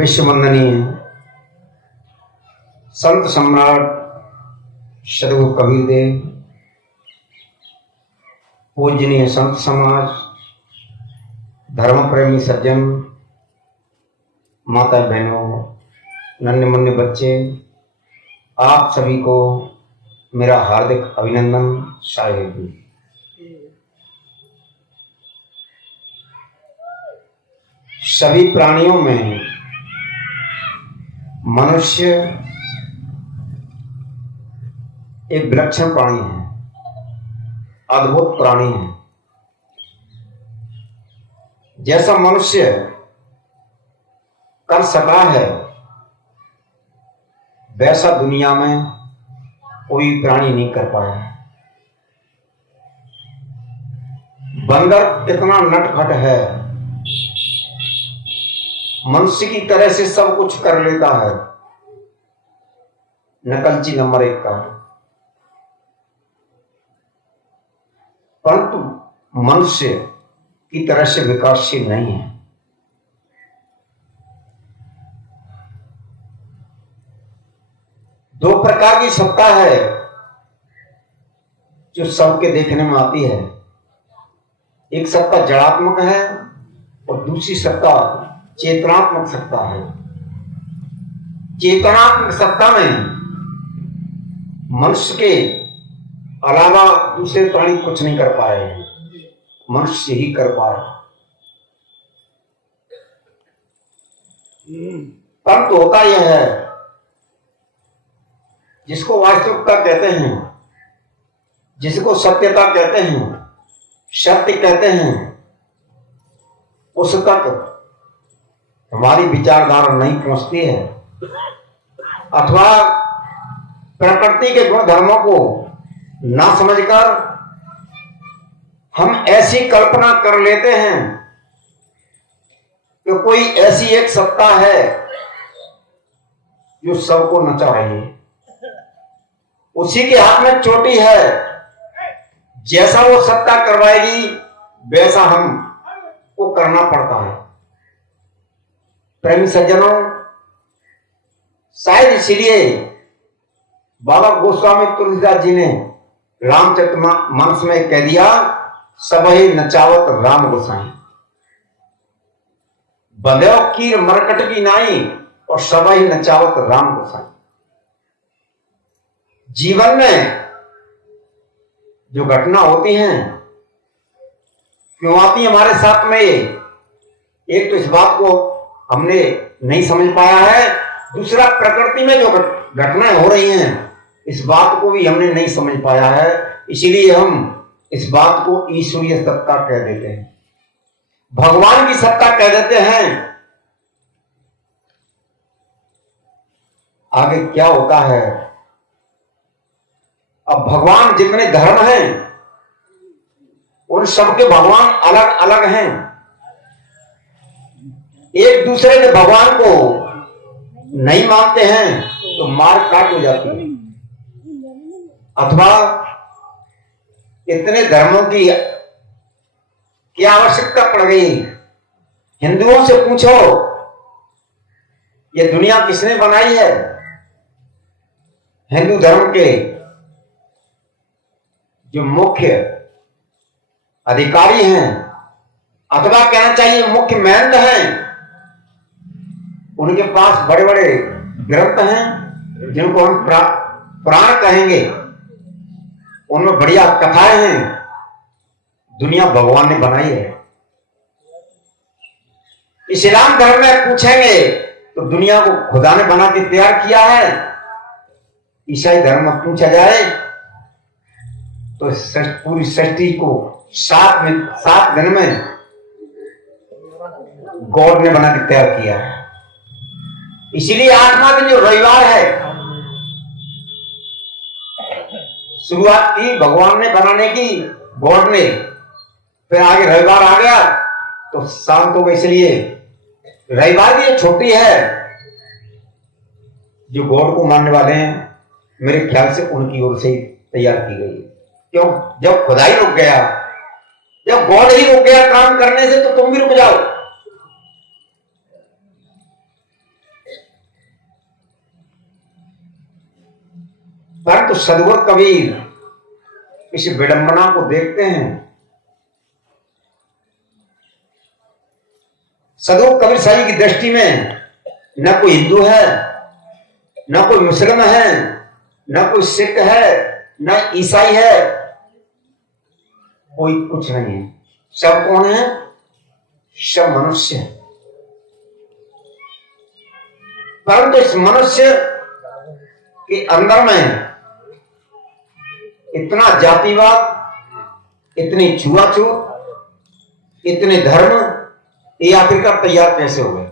विश्व वंदनीय संत सम्राट सदगुरु कबीर देव, पूजनीय संत समाज, धर्म प्रेमी सज्जन, माता बहनों, नन्हे मुन्ने बच्चे, आप सभी को मेरा हार्दिक अभिनंदन साहेब। सभी प्राणियों में मनुष्य एक विलक्षण प्राणी है, अद्भुत प्राणी है। जैसा मनुष्य कर सका है वैसा दुनिया में कोई प्राणी नहीं कर पाया है। बंदर इतना नटखट है, मनुष्य की तरह से सब कुछ कर लेता है, नकलची नंबर 1 का। परंतु मनुष्य की तरह से विकासशील नहीं है। दो प्रकार की सत्ता है जो सबके देखने में आती है। एक सत्ता जड़ात्मक है और दूसरी सत्ता चेतनात्मक सत्ता है। चेतनात्मक सत्ता में मनुष्य के अलावा दूसरे प्राणी कुछ नहीं कर पाए, मनुष्य ही कर पाए। परंतु होता यह है, जिसको वास्तविकता कहते हैं, जिसको सत्यता कहते हैं, सत्य कहते हैं, उस तक हमारी विचारधारा नहीं पहुंचती है, अथवा प्रकृति के गुण धर्मों को ना समझकर हम ऐसी कल्पना कर लेते हैं कि कोई ऐसी एक सत्ता है जो सबको नचा रही है, उसी के हाथ में चोटी है, जैसा वो सत्ता करवाएगी वैसा हम को करना पड़ता है। प्रेमी सज्जनों, शायद इसीलिए बाबा गोस्वामी तुलसीदास जी ने रामचरितमानस में कह दिया, सबहि नचावत राम गोसाई, बंध्यो कीर मरकट की नाई और सबहि नचावत राम गोसाई। जीवन में जो घटना होती हैं, क्यों आती हमारे साथ में, एक तो इस बात को हमने नहीं समझ पाया है, दूसरा प्रकृति में जो घटनाएं हो रही हैं इस बात को भी हमने नहीं समझ पाया है। इसीलिए हम इस बात को ईश्वरीय सत्ता कह देते हैं, भगवान की सत्ता कह देते हैं। आगे क्या होता है, अब भगवान जितने धर्म हैं उन सबके भगवान अलग अलग हैं। एक दूसरे के भगवान को नहीं मानते हैं तो मार काट हो जाती है, अथवा इतने धर्मों की क्या आवश्यकता पड़ गई। हिंदुओं से पूछो ये दुनिया किसने बनाई है। हिंदू धर्म के जो मुख्य अधिकारी हैं, अथवा कहना चाहिए मुख्य महंत हैं, उनके पास बड़े बड़े ग्रंथ हैं जिनको हम पुराण कहेंगे, उनमें बढ़िया कथाएं हैं। दुनिया भगवान ने बनाई है। इस्लाम धर्म में पूछेंगे तो दुनिया को खुदा ने बना के तैयार किया है। ईसाई धर्म में पूछा जाए तो पूरी सृष्टि को 7 दिन में गॉड ने बना के तैयार किया है। इसीलिए 8वां दिन जो रविवार है, शुरुआत की भगवान ने बनाने की, गॉड ने, फिर आगे रविवार आ गया तो शांत हो गई। इसलिए रविवार की जो छुट्टी है, जो गॉड को मानने वाले हैं, मेरे ख्याल से उनकी ओर से ही तैयार की गई। क्यों? जब खुदा ही रुक गया, जब गॉड ही रुक गया काम करने से, तो तुम भी रुक जाओ। परंतु सदगुरु कबीर इस विडंबना को देखते हैं। सदगुरु कबीर साहिब की दृष्टि में न कोई हिंदू है, न कोई मुस्लिम है, न कोई सिख है, न ईसाई है, कोई कुछ नहीं है। सब कौन है? सब मनुष्य है। परंतु इस मनुष्य के अंदर में इतना जातिवाद, इतनी छुआछूत, इतने धर्म, ये आखिरकार तैयार कैसे हो गए?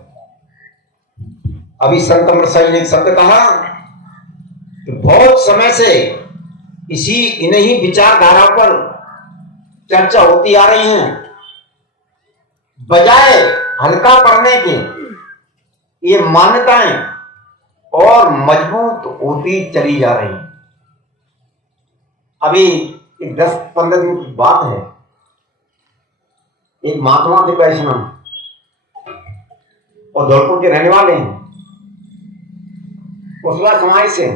अभी संत अमर साहिब ने एक शब्द कहा कि बहुत समय से इन्हीं विचारधारा पर चर्चा होती आ रही है, बजाय हल्का पड़ने के ये मान्यताएं और मजबूत होती चली जा रही। अभी एक 10-15 दिन की बात है, एक महात्मा थे वैष्णव और धौलपुर के रहने वाले हैं, कुशला समाज से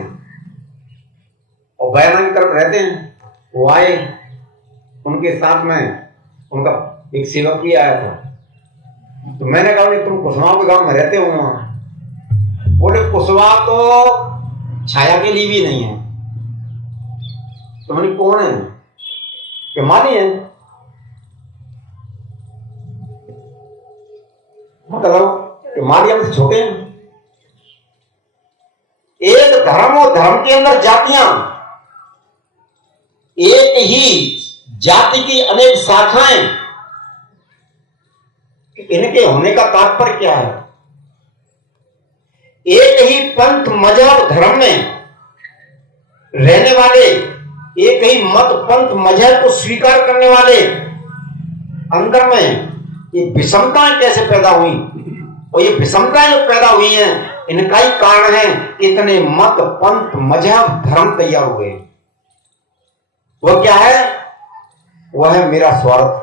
और बयाना की तरफ रहते हैं। वो आए, उनके साथ में उनका एक सेवक भी आया था। तो मैंने कहा तुम कुशवाहा के गांव में रहते हो? वहां बोले कुशवाहा तो छाया के लिए भी नहीं है। तो मैंने कौन है? कि माली है। मतलब कि माली हमसे छोटे हैं। एक धर्म और धर्म के अंदर जातियां, एक ही जाति की अनेक शाखाएं, इनके होने का तात्पर्य क्या है? एक ही पंथ मजहब धर्म में रहने वाले, एक ही मत पंथ मजहब को स्वीकार करने वाले अंदर में ये विषमताएं कैसे पैदा हुई? और ये विषमताएं जो पैदा हुई हैं, इनका ही कारण है इतने मत पंथ मजहब धर्म तैयार हो गए। वह क्या है? वह है मेरा स्वार्थ।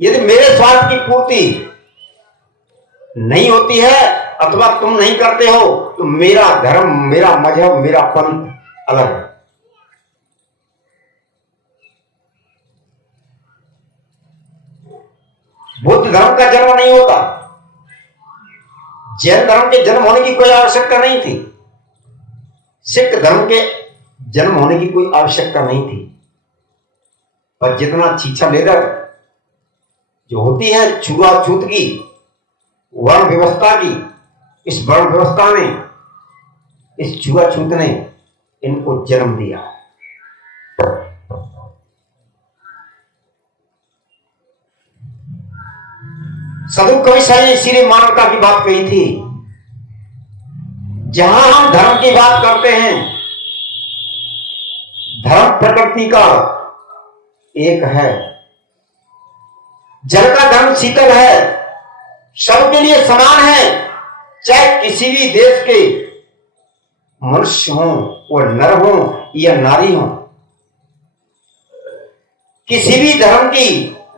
यदि मेरे स्वार्थ की पूर्ति नहीं होती है अथवा तुम नहीं करते हो तो मेरा धर्म, मेरा मजहब, मेरा पंथ अलग है। बुद्ध धर्म का जन्म नहीं होता, जैन धर्म के जन्म होने की कोई आवश्यकता नहीं थी, सिख धर्म के जन्म होने की कोई आवश्यकता नहीं थी। पर जितना छीछा लेकर जो होती है छुआछूत की, वर्ण व्यवस्था की, इस वर्ण व्यवस्था ने, इस छुआछूत ने इनको जन्म दिया। सदगुरु कबीर साहिब ने इसीलिए मानवता की बात कही थी। जहां हम धर्म की बात करते हैं, धर्म प्रकृति का एक है। जल का धर्म शीतल है, सबके लिए समान है, चाहे किसी भी देश के मनुष्य हो, वो नर हो या नारी हो। किसी भी धर्म की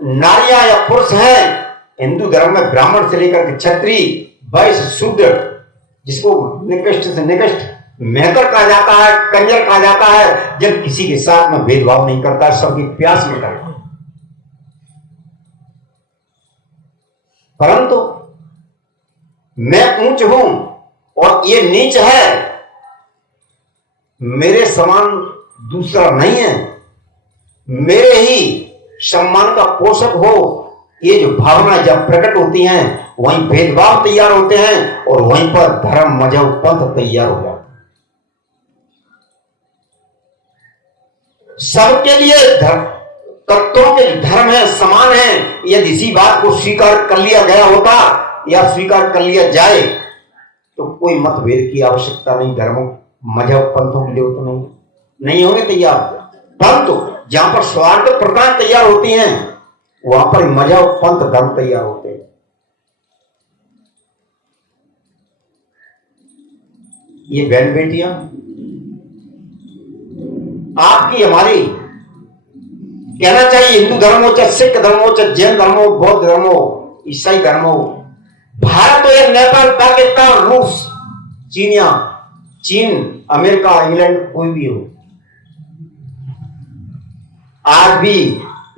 नारियां या पुरुष हैं। हिंदू धर्म में ब्राह्मण से लेकर के क्षत्रिय, वैश्य, शूद्र, जिसको निकृष्ट से निकृष्ट मेहतर कहा जाता है, कंजर कहा जाता है, जब किसी के साथ में भेदभाव नहीं करता है, सबकी प्यास मिटाता है। परंतु मैं ऊंच हूं और ये नीच है, मेरे समान दूसरा नहीं है, मेरे ही सम्मान का पोषक हो, ये जो भावना जब प्रकट होती हैं, वहीं भेदभाव तैयार होते हैं और वहीं पर धर्म मजहब पंथ तैयार हो जाता है। सबके लिए तत्वों के धर्म है, समान है। यदि इसी बात को स्वीकार कर लिया गया होता या स्वीकार कर लिया जाए तो कोई मतभेद की आवश्यकता नहीं, धर्मों मजहब पंथों की जरूरत नहीं होंगे तैयार। परंतु जहां पर स्वार्थ प्रथाएं तैयार होती हैं, वहां पर मजहब पंथ धर्म तैयार होते हैं। ये बहन बेटियां, आपकी हमारी, कहना चाहिए हिंदू धर्म हो, चाहे सिख धर्म हो, चाहे जैन धर्म हो, बौद्ध धर्म हो, ईसाई धर्म हो, भारत हो या नेपाल, पाकिस्तान, रूस, चीनिया, चीन, अमेरिका, इंग्लैंड, कोई भी हो, आज भी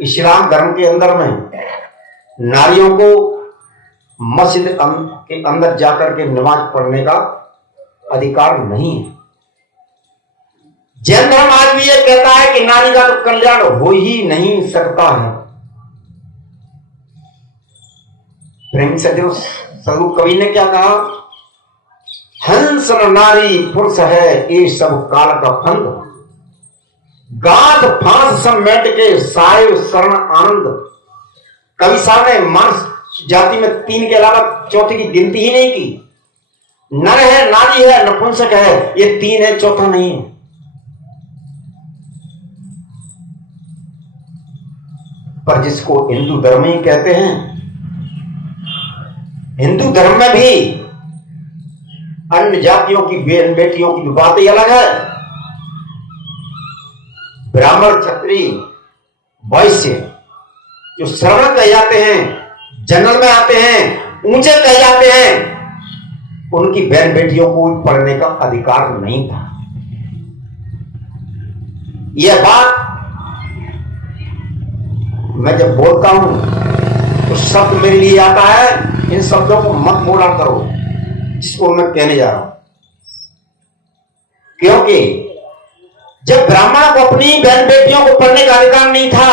इस्लाम धर्म के अंदर में नारियों को मस्जिद के अंदर जाकर के नमाज पढ़ने का अधिकार नहीं है। जैन धर्म आज भी ये कहता है कि नारी का तो कल्याण हो ही नहीं सकता है। प्रेम सज्जनों, स्वरूप कवि ने क्या कहा? हंस नारी पुरुष है ये सब काल का फंद, गाद फांस समेट के साहिब शरण आनंद। कवि साहब ने मानस जाति में 3 के अलावा चौथे की गिनती ही नहीं की। नर है, नारी है, नपुंसक है, ये 3 है, चौथा नहीं है। पर जिसको हिंदू धर्म ही कहते हैं, हिंदू धर्म में भी अन्य जातियों की बेटियों की बात ही अलग है। ब्राह्मण, क्षत्रिय, वैश्य जो श्रवण कह जाते हैं, जनरल में आते हैं, ऊंचे कह जाते हैं, उनकी बहन बेटियों को पढ़ने का अधिकार नहीं था। यह बात मैं जब बोलता हूं तो शब्द मेरे लिए आता है, इन शब्दों को मत बोला करो जिसको मैं कहने जा रहा हूं। क्योंकि जब ब्राह्मणों को अपनी बहन बेटियों को पढ़ने का अधिकार नहीं था,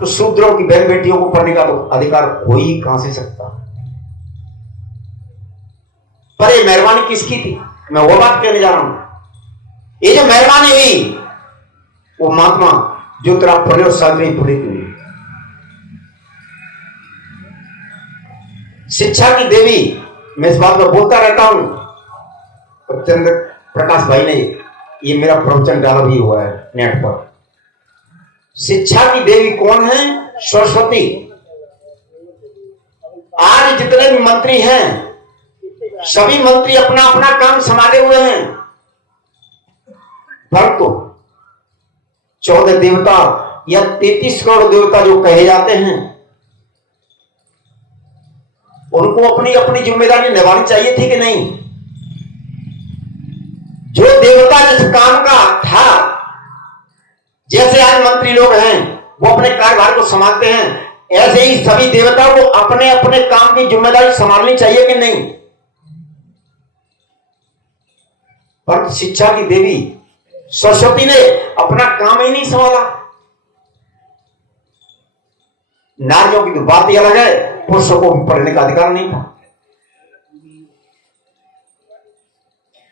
तो शूद्रों की बहन बेटियों को पढ़ने का तो अधिकार हो ही कहां से सकता। पर ये मेहरबानी किसकी थी? मैं वो बात कहने जा रहा हूं। ये जो मेहरबानी हुई वो महात्मा ज्योतिराव फुले और सावित्री फुले की हुई। शिक्षा की देवी, मैं इस बात पर बोलता रहता हूं, चंद्र प्रकाश भाई ने ये मेरा प्रवचन डाला भी हुआ है नेट पर। शिक्षा की देवी कौन है? सरस्वती। आज जितने भी मंत्री हैं, सभी मंत्री अपना अपना काम संभाले हुए हैं, परंतु 14 देवता या 33 करोड़ देवता जो कहे जाते हैं, उनको अपनी अपनी जिम्मेदारी निभानी चाहिए थी कि नहीं? जो देवता जिस काम का था, जैसे आज मंत्री लोग हैं वो अपने कार्यभार को संभालते हैं, ऐसे ही सभी देवताओं को अपने अपने काम की जिम्मेदारी संभालनी चाहिए कि नहीं? पर शिक्षा की देवी सरस्वती ने अपना काम ही नहीं संभाला। नारियों की तो बात ही अलग है, पुरुषों को भी पढ़ने का अधिकार नहीं था।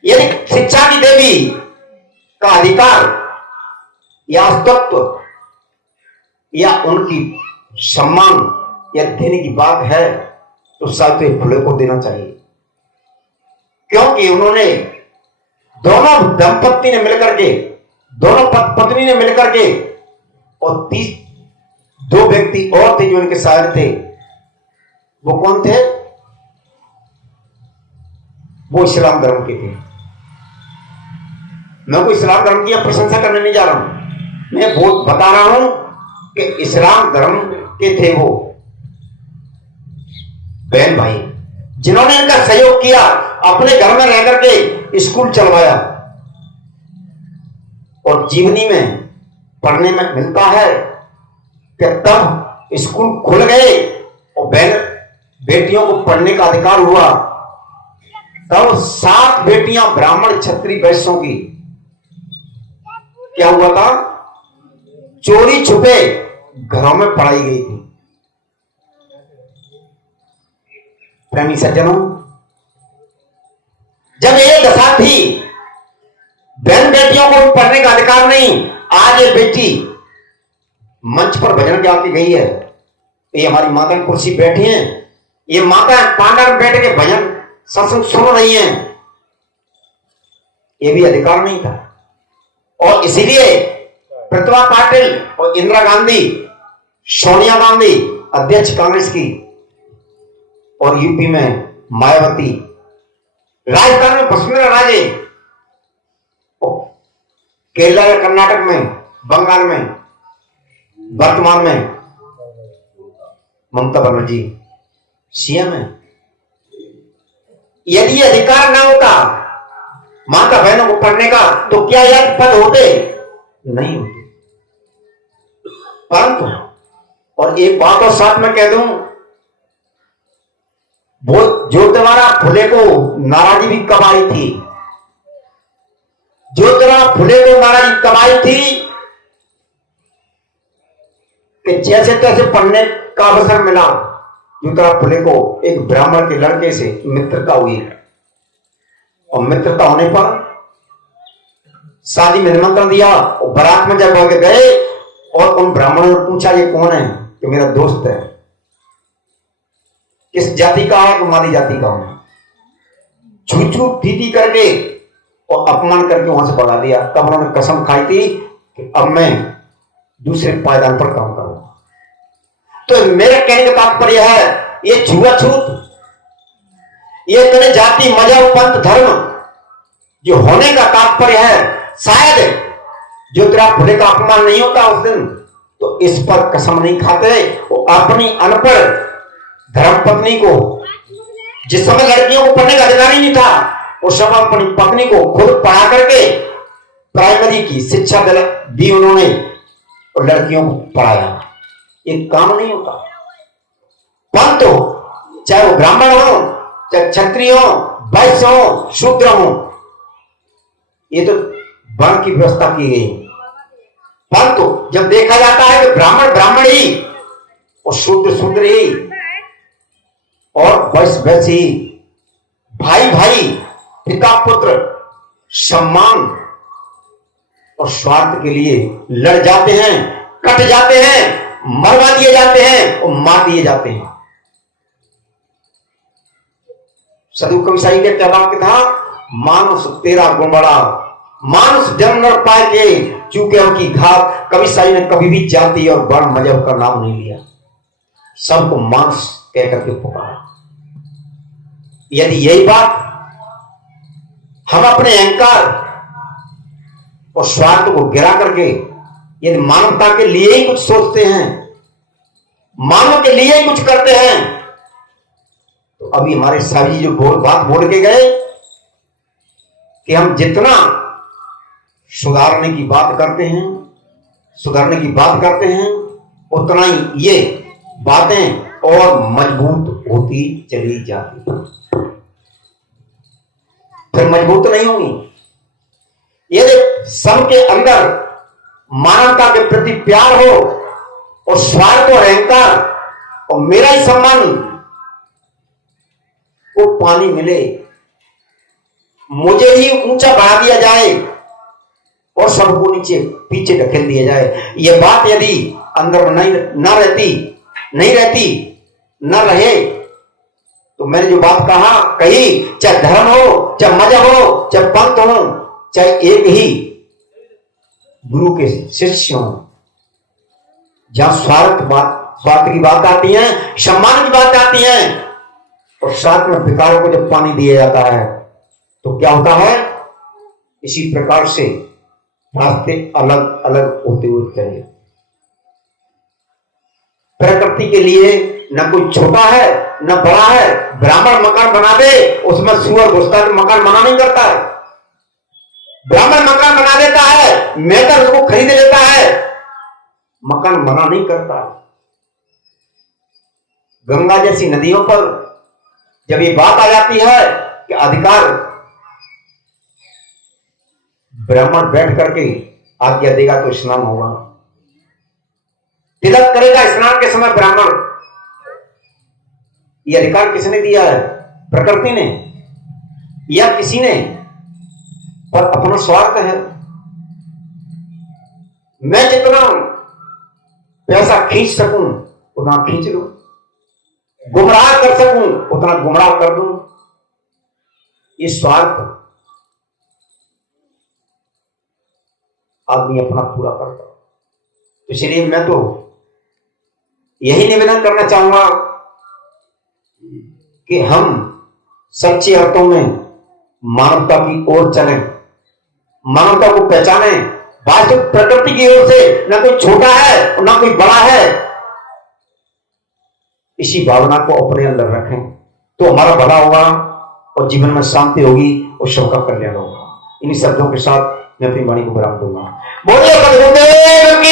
यदि शिक्षा की देवी का अधिकार या अस्तित्व या उनकी सम्मान या देने की बात है, तो सावित्री फुले को देना चाहिए। क्योंकि उन्होंने दोनों दंपत्ति ने मिलकर के, दोनों पत्नी ने मिलकर के, और 2 व्यक्ति और थे जो उनके साथ थे। वो कौन थे? वो इस्लाम धर्म के थे। मैं कोई इस्लाम धर्म की प्रशंसा करने नहीं जा रहा हूं, मैं बहुत बता रहा हूं कि इस्लाम धर्म के थे वो बहन भाई, जिन्होंने इनका सहयोग किया, अपने घर में रह करके स्कूल चलवाया। और जीवनी में पढ़ने में मिलता है कि तब स्कूल खुल गए और बहन बेटियों को पढ़ने का अधिकार हुआ, तब 7 बेटियां ब्राह्मण, क्षत्रिय, वैश्यों की क्या हुआ था? चोरी छुपे घरों में पढ़ाई गई थी। प्रेमी सज्जनों, जब ये दशा थी, बहन बेटियों को पढ़ने का अधिकार नहीं, आज ये बेटी मंच पर भजन गा के गई है। ये हमारी माता कुर्सी बैठी हैं, ये माता पांडा में बैठ के भजन सत्संग सुन रही हैं, ये भी अधिकार नहीं था। और इसीलिए प्रतिभा पाटिल और इंदिरा गांधी, सोनिया गांधी अध्यक्ष कांग्रेस की, और यूपी में मायावती, राजस्थान में वसुंधरा राजे, केरला या कर्नाटक में, बंगाल में, वर्तमान में ममता बनर्जी सीएम है। यदि अधिकार ना होता माता बहनों को पढ़ने का, तो क्या यह पद होते? नहीं होते। परंतु और एक बात और साथ में कह दूं, वो ज्योतिबा फुले को नाराजी भी कब आई थी? ज्योतिबा फुले को नाराजी कब आई थी कि जैसे तैसे पढ़ने का अवसर मिला। ज्योतिबा फुले को एक ब्राह्मण के लड़के से मित्रता हुई, और मित्रता होने पर शादी में निमंत्रण दिया, और बारात में जब गए और उन ब्राह्मणों ने पूछा ये कौन है? कि मेरा दोस्त है। किस जाति का है? कि मादी जाति का हूं। झूठ झूठ टीटी करके और अपमान करके वहां से भगा दिया। तब उन्होंने कसम खाई थी कि अब मैं दूसरे पायदान पर काम करूंगा। तो मेरे कहने का तात्पर्य है, ये छुआछूत, ये इतने जाति मजहब पंथ धर्म जो होने का तात्पर्य है, शायद ज्योतिबा फुले का अपमान नहीं होता उस दिन, तो इस पर कसम नहीं खाते। वो अपनी अनपढ़ धर्मपत्नी को, जिस समय लड़कियों को पढ़ने का अधिकार ही नहीं था, उस समय अपनी पत्नी को खुद पढ़ा करके प्राइमरी की शिक्षा दी उन्होंने, और लड़कियों को पढ़ाया। एक काम नहीं होता। परंतु चाहे वो ब्राह्मण हो, चाहे क्षत्रिय हो, वैश्य हो, शूद्र हो, ये तो वर्ण की व्यवस्था की गई। परंतु जब देखा जाता है कि ब्राह्मण ब्राह्मण ही, और शूद्र शूद्र ही, और वैश्य वैश्य ही, भाई भाई, पिता पुत्र, सम्मान और स्वार्थ के लिए लड़ जाते हैं, कट जाते हैं, मरवा दिए जाते हैं और मार दिए जाते हैं। सदु कवि साई के वाक्य था, मानुष तेरा गुमड़ा, मानुष जन्म न पाए के चूके उनकी घात। कवि साई ने कभी भी जाति और वर्ण मजहब का नाम नहीं लिया, सबको मानुष कहकर के पुकारा। यदि यही बात हम अपने अहंकार और स्वार्थ को गिरा करके यदि मानवता के लिए ही कुछ सोचते हैं, मानव के लिए ही कुछ करते हैं, तो अभी हमारे साहब जी जो बात बोल के गए कि हम जितना सुधारने की बात करते हैं, उतना ही ये बातें और मजबूत होती चली जाती, फिर मजबूत नहीं होंगी। यदि सबके अंदर मानवता के प्रति प्यार हो और स्वार्थ और अहंकार और मेरा ही सम्मान वो पानी मिले, मुझे ही ऊंचा बढ़ा दिया जाए और सबको नीचे पीछे धकेल दिया जाए, ये बात यदि अंदर न रहे, तो मैंने जो बात कही, चाहे धर्म हो, चाहे मजहब हो, चाहे पंथ हो, चाहे एक ही गुरु के शिष्य हो, जहां स्वार्थ की बात आती है, सम्मान की बात आती है, और साथ में विकारों को जब पानी दिया जाता है, तो क्या होता है? इसी प्रकार से रास्ते अलग अलग होते हुए चले। प्रकृति के लिए न कोई छोटा है न बड़ा है। ब्राह्मण मकान बना दे, उसमें सुअर घुसता है, मकान मना नहीं करता है। ब्राह्मण मकान बना देता है, मेहतर उसको खरीद लेता है, मकान मना नहीं करता। गंगा जैसी नदियों पर जब ये बात आ जाती है कि अधिकार, ब्राह्मण बैठ करके आज्ञा देगा तो स्नान होगा, तिलक करेगा स्नान के समय ब्राह्मण, ये अधिकार किसने दिया है? प्रकृति ने या किसी ने? पर अपना स्वार्थ है। मैं जितना पैसा खींच सकूं उतना खींच लूं, गुमराह कर सकूं उतना गुमराह कर दूं, ये स्वार्थ आदमी अपना पूरा करता। इसलिए मैं तो यही निवेदन करना चाहूंगा कि हम सच्चे अर्थों में मानवता की ओर चलें, मानवता को पहचानें। वास्तविक प्रकृति की ओर से ना कोई छोटा है और ना कोई बड़ा है, इसी भावना को अपने अंदर रखें तो हमारा भला होगा और जीवन में शांति होगी और सबका कल्याण होगा। इन्हीं शब्दों के साथ मैं अपनी वाणी को विराम दूंगा। बोलिए सदगुरुदेव की